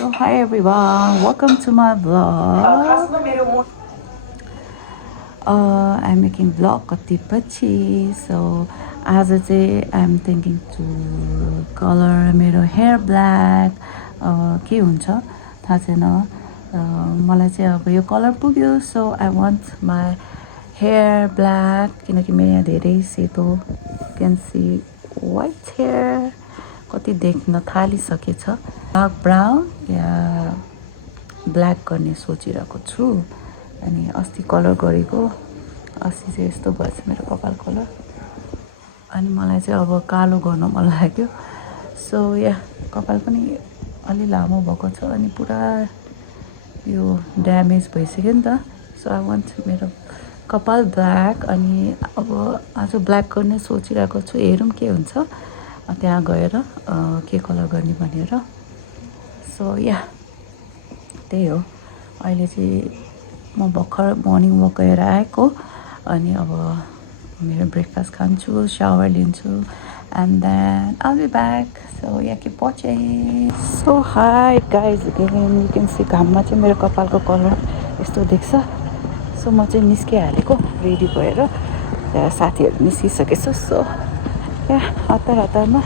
So hi everyone, welcome to my vlog. I'm making vlog कतिपछि. So आज चाहिँ I'm thinking to color मेरो hair black. के हुन्छ थाहा छैन. मलाई चाहिँ अब यो कलर पुग्यो. So I want my hair black किनकि मेरो यहाँ धेरै सेतो. You can see white hair. कति देख्न थालिसकेछ. डार्क ब्राउन या ब्ल्याक गर्ने सोचिरहेको छु. अनि अस्ति कलर गरेको. अस्ति चाहिँ यस्तो भएछ मेरो कपाल कलर. अनि मलाई चाहिँ अब कालो गर्न मन लाग्यो. सो या कपाल पनि अलि लामो भएको छ अनि पुरा यो ड्यामेज भइसक्यो नि त. सो आई वान्ट मेरो कपाल ब्ल्याक. अनि अब आज ब्ल्याक गर्ने सोचिरहेको छु. हेरौँ के हुन्छ त्यहाँ गएर के कलर गर्ने भनेर. सो या त्यही हो. अहिले चाहिँ म भर्खर मर्निङ वक गएर आएको. अनि अब मेरो ब्रेकफास्ट खान्छु, सावर लिन्छु, and then I will be back. So yeah keep watching. So hi guys again. You can see घाममा चाहिँ मेरो कपालको कलर यस्तो देख्छ. सो म चाहिँ निस्किहालेको रेडी भएर. साथीहरू निस्किसकेछ. सो या हतार हतारमा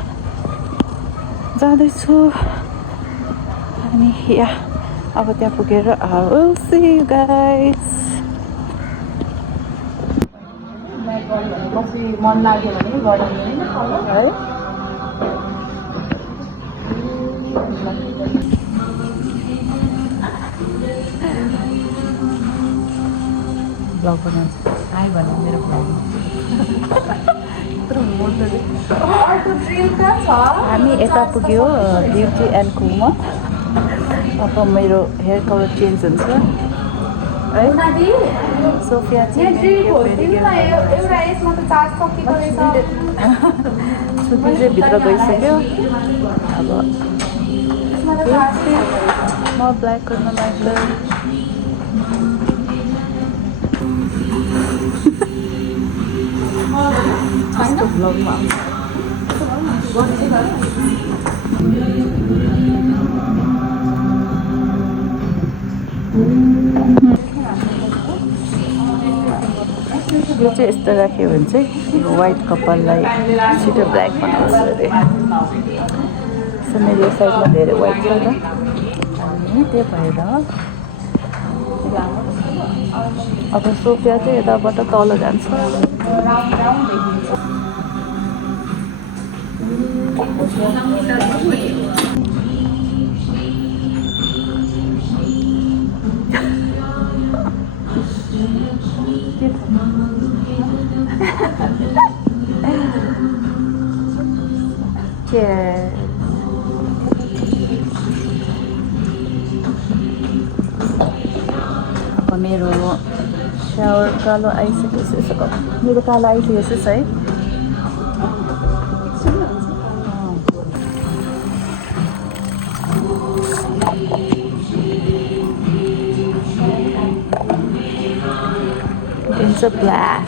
जाँदैछु. अनि या अब त्यहाँ पुगेर I will see you guys. मन लाग्यो भने गरिदिनु है. ब्लग बनाउँछु. आयो भने मेरो ब्लग हामी यता पुग्यो ब्युटी एन्ड कुमा. अब मेरो हेयर कलर चेन्ज हुन्छ है. सोफिया चाहिँ छुट्टी चाहिँ भित्र गइसक्यो. अब म ब्ल्याक गर्न लाग्यो. कस्तो ब्लगमा यो चाहिँ यस्तो राख्यो भने चाहिँ वाइट कपाललाई छिटो ब्ल्याक बनाउँछ अरे. सो मेरो यो साइडमा धेरै वाइट छ त. अनि त्यो भएर अब सोफिया चाहिँ यताबाट तल जान्छ. अब मेरो सावर कालो आइसकेको. मेरो कालो आइसकेको है. It's a black.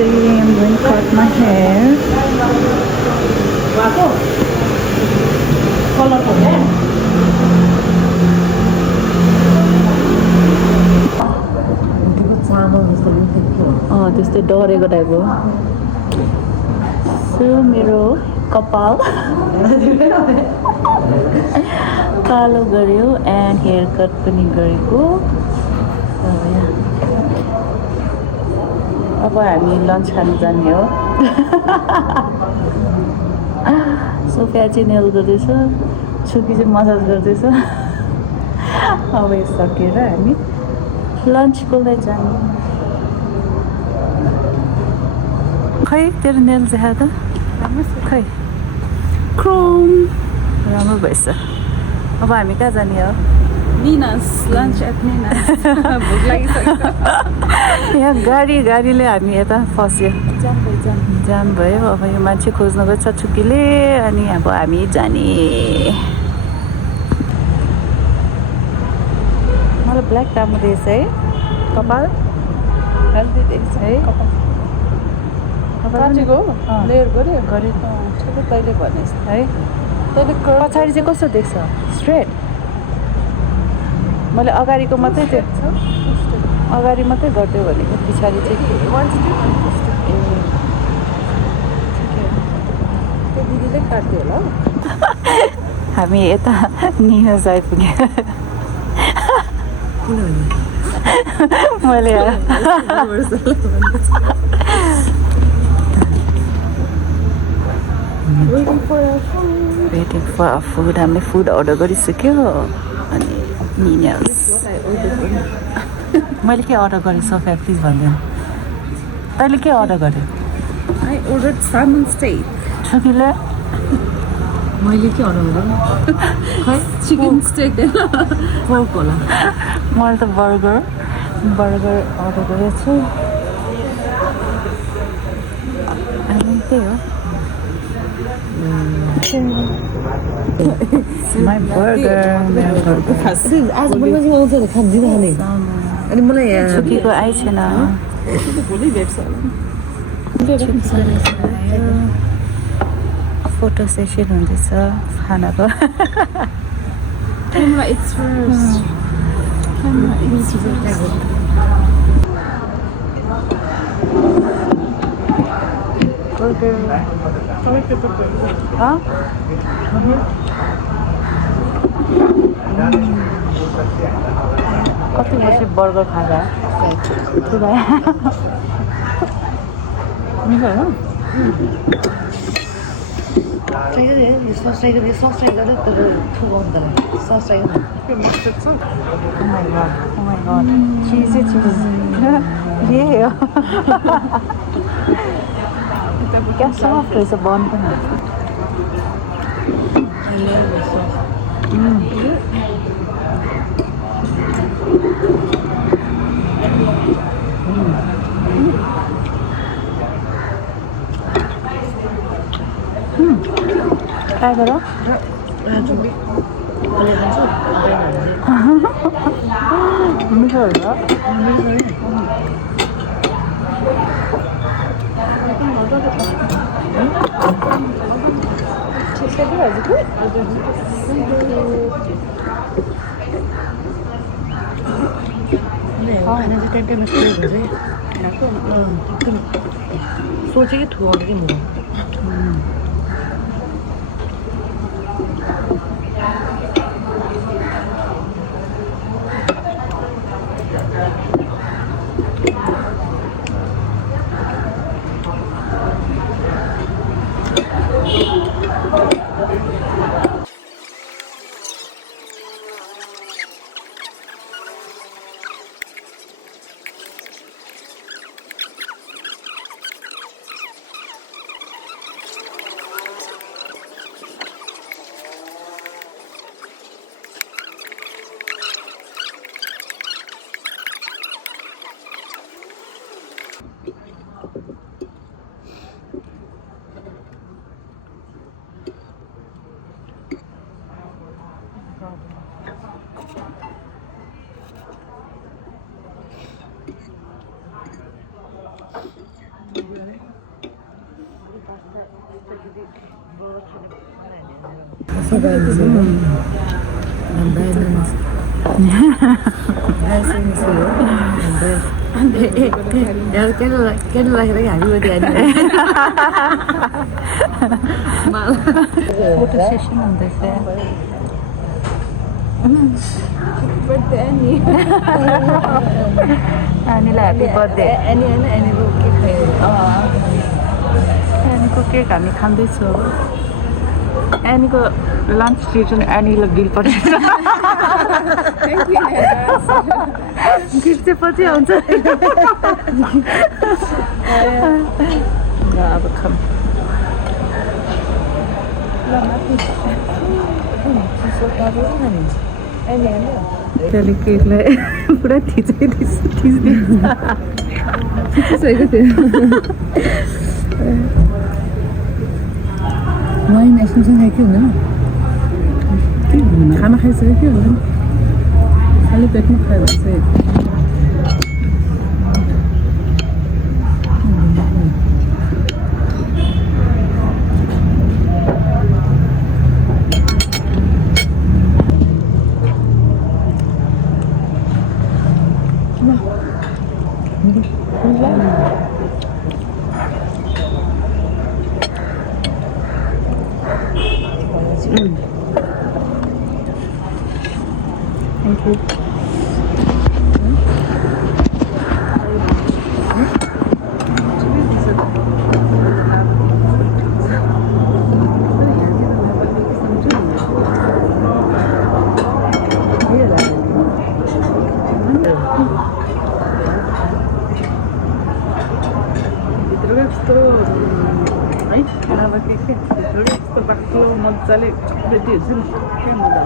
I'm going to cut my hair. त्यस्तै डरेको टाइपको. सो मेरो कपाल कालो गऱ्यो एन्ड हेयर कट पनि गरेको. अब हामी लन्च खानु जाने हो. सोफिया चाहिँ नेल गर्दैछ. छुकी चाहिँ मसाज गर्दैछ. अब यो सकेर हामी लन्चको लागि जाने. खै तेरो नेल देखाएको त खै. क्रोम राम्रो भएछ अब हामी कहाँ जाने हो Nina's lunch at Nina's. भोक लागिसक्यो यहाँ गाडीले हामी यता फस्यो जाम भयो अब यो मान्छे खोज्नु गयो छुकीले अनि अब हामी जाने मलाई ब्ल्याक राम्रो रहेछ है कपाल हेल्दी देख्छ है काटेको लेयर गऱ्यो गरे ठिकै तैँले भनेस् है तैँले पछाडि चाहिँ कस्तो देख्छ स्ट्रेट मैले अगाडिको मात्रै त्यो अगाडि मात्रै गरिदियो भनेको पछाडि चाहिँ त्यो दिदीले काट्यो होला हामी यता निहज आइपुग्यो मैले Waiting for our food. Waiting for food हामीले फुड अर्डर गरिसक्यो अनि निहज मैले के अर्डर गरेँ सोफिया प्लिज भनिदिनु तैँले के अर्डर गर्यो I ordered salmon steak. छुकीले मैले के अर्डर गरेँ खै चिकन स्टेक पोर्क होला मैले त बर्गर अर्डर गरेको छु अनि त्यही हो My burger, आज मलाई चाहिँ आउँछ खाँदिन खाने अनि मलाई छुकीको आइ छैन भोलि भेट्छ फोटो सेसन हुँदैछ खानाको Camera, it's first. Camera, it's first. कति वर्ष बर्गर खाँदा चिज यही हो क्या सफ्ट रहेछ बन पनि ट्राई गर मिठो हुन्छ सोचेकै थुआउँछ कि म Kena lahir lagi hari dia ni. Photo session हुँदैछ Birthday Annie. नानीलाई ह्याप्पी बर्थडे Annie को के खायो? एनीको केक हामी खाँदैछौँ एनीको लन्च ट्रिट एनीलाई बिल पठाउँछ Thank you. गिफ्ट चाहिँ पछि आउँछ अब खाऊँ त्यसले केकलाई पुरा थिचिदिन्छ थिचिसकेको थियो वाइन एसेन्सन खायो कि हुँदैन खाना खाइसक्यो कि हुँदैन खालि पेटमा खायो भने चाहिँ Thank you. मजाले रेडी हुन्छ नि के मजा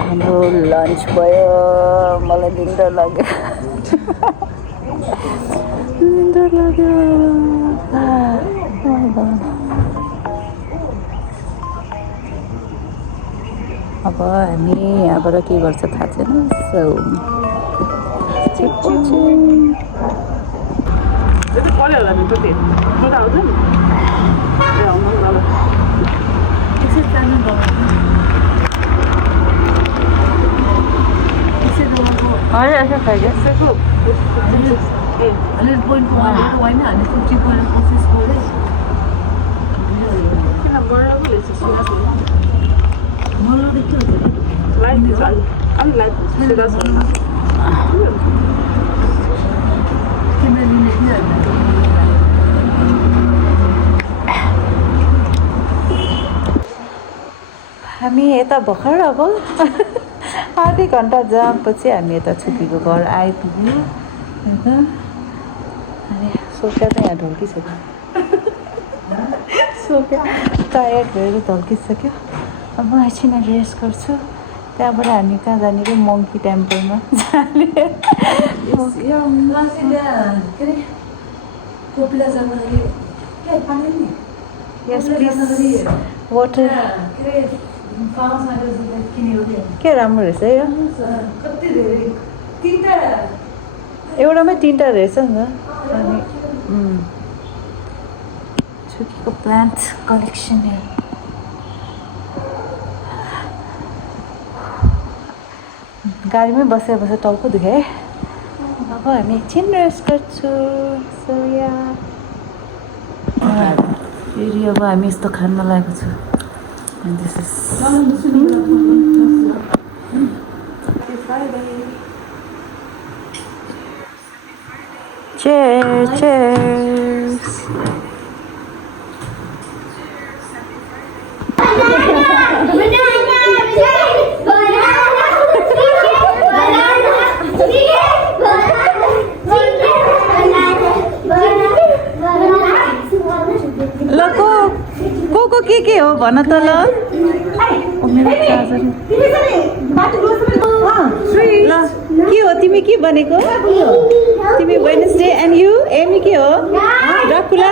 हाम्रो लन्च भयो मलाई निन्द्रा लाग्यो निन्द्रा लाग्यो अब हामी यहाँबाट के गर्छ थाहा छैन सो ऐसा खाएगा हामी यता भर्खर अब आधी घन्टा जामपछि हामी यता छुकीको घर आइपुग्यौँ यता अनि सोफिया त यहाँ ढल्किसक्यो सोफिया टायर्ड भएर ढल्किसक्यो अब म एकछिन रेस्ट गर्छु त्यहाँबाट हामी कहाँ जाने रे मङ्की टेम्पलमा जाने यस प्लिज वाटर के राम्रो रहेछ यो एउटामै तिनवटा रहेछ नि त अनि छुकीको प्लान्ट कलेक्सन गाडीमै बसेर बसेर टाउको दुख्यो है अब हामी एकछिन रेस्ट गर्छु सो या फेरि अब हामी यस्तो खानमा लागेको छु and this is cheers cheers के हो भन त ल के हो तिमी के बनेको तिमी वेडनेसडे एन्ड यु एमी के हो ड्राकुला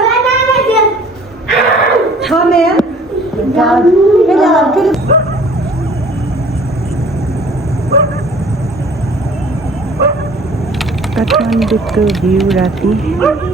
काठमाडौँको भ्यू राति